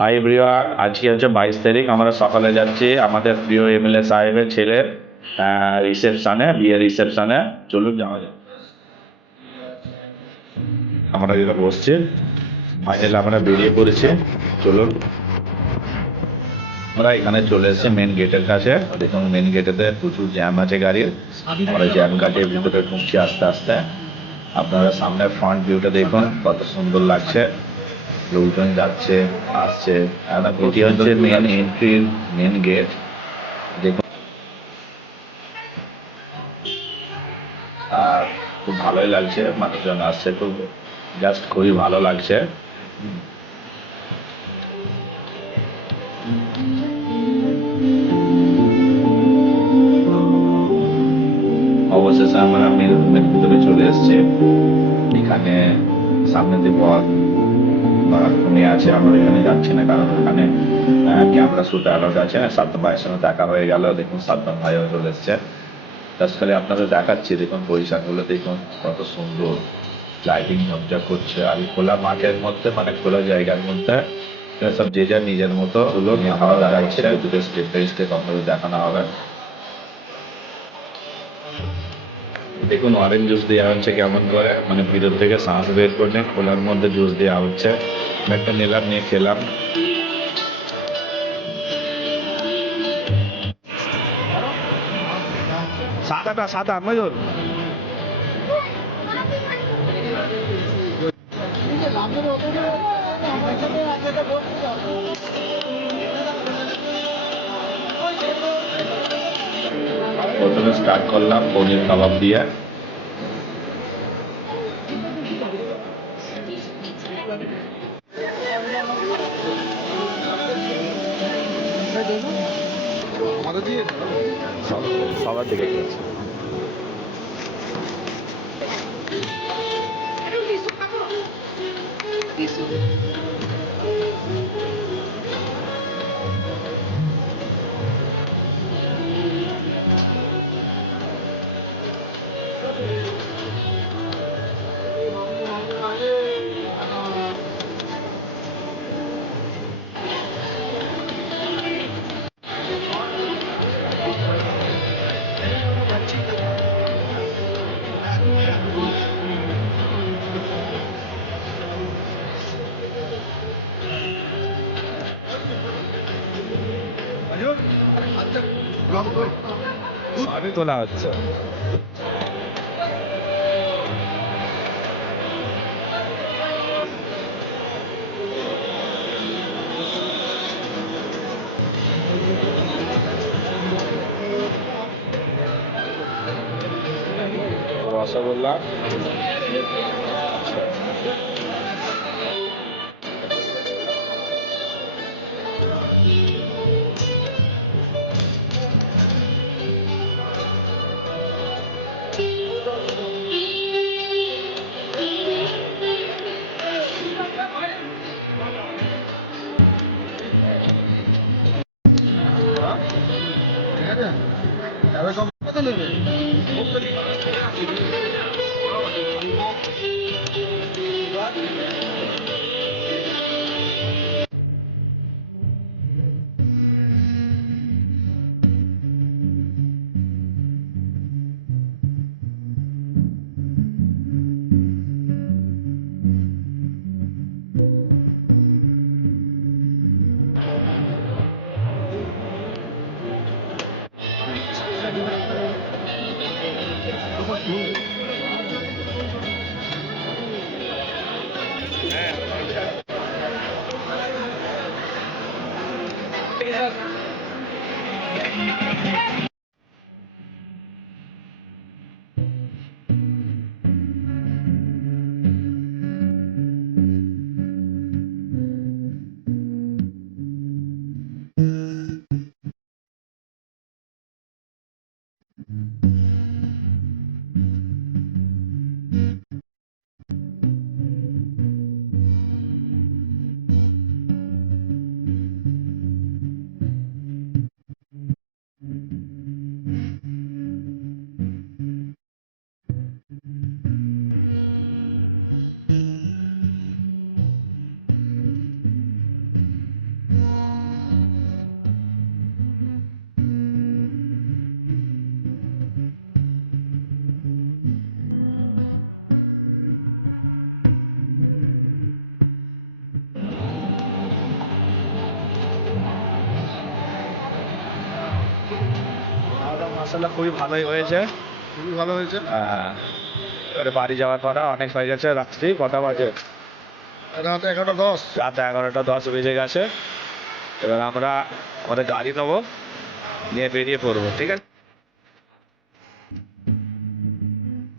Hi everyone, আজকে হচ্ছে 22 তারিখ। আমরা সকালে যাচ্ছি আমাদের প্রিয় এমএলএ সাহেবের ছেলের রিসেপশনে, বিয়ের রিসেপশনে। চলুন যাওয়া যাক। আমরা যেটা বসছি, ফাইনালি আমরা বেরিয়ে পড়েছি। চলুন, আমরা এখানে চলে এসেছি মেন গেটের কাছে। দেখুন মেন গেটেতে প্রচুর জ্যাম আছে গাড়ির। আমরা জ্যাম কাটিয়ে ভিতরে ঢুকছি আস্তে আস্তে। আপনারা সামনে ফ্রন্ট ভিউটা দেখুন কত সুন্দর লাগছে। লোকজন যাচ্ছে আসছে। এটি হচ্ছে মেন এন্ট্রির মেন গেট। দেখুন, আর খুব ভালোই লাগছে, মানুষজন আসছে, খুব জাস্ট খুবই ভালো লাগছে। অবশেষে আমরা মেন রুমের ভিতরে চলে এসেছি। এখানে সামনে যে বর উনি আছে, আমরা এখানে যাচ্ছি না কারণ এখানে ক্যামেরা শুট অ্যালাউড আছে। সাদ্দাম ভাইয়ের সঙ্গে দেখা হয়ে গেল। দেখুন সাদ্দাম ভাইও চলে এসছে। জাস্ট খালি আপনাদের দেখাচ্ছি, দেখুন পরিষ্কারগুলো দেখুন কত সুন্দর, লাইটিং ঝকঝক করছে। আর খোলা মাঠের মধ্যে, মানে খোলা জায়গার মধ্যে সব যে যার নিজের মতো নিয়ে খাওয়া যাচ্ছে। দুটো স্টেপ বাই স্টেপ আপনাদের দেখানো হবে। দেখুন অরেঞ্জ জুস দেওয়া হচ্ছে কেমন করে, মানে ভিতর থেকে শ্বাস বের করে খোলার মধ্যে জুস দেওয়া হচ্ছে। একটা নিলাম, নিয়ে খেলাম। সাদাটা সাদা মজুর। প্রথমে স্টার্ট করলাম পনির কাবাব দিয়ে। সবার দিকে গেছে। তোলা হচ্ছে। রসগোল্লা। মাসাল্লাহ খুবই ভালোই হয়েছে। খুবই ভালো হয়েছে। এবারে বাড়ি যাওয়ার পর অনেক হয়ে গেছে রাত্রি, কটা বাজে? রাত 11:10। রাত 11:10 বেজে গেছে। এবার আমরা আমাদের গাড়ি নেবো, নিয়ে বেরিয়ে পড়বো, ঠিক আছে?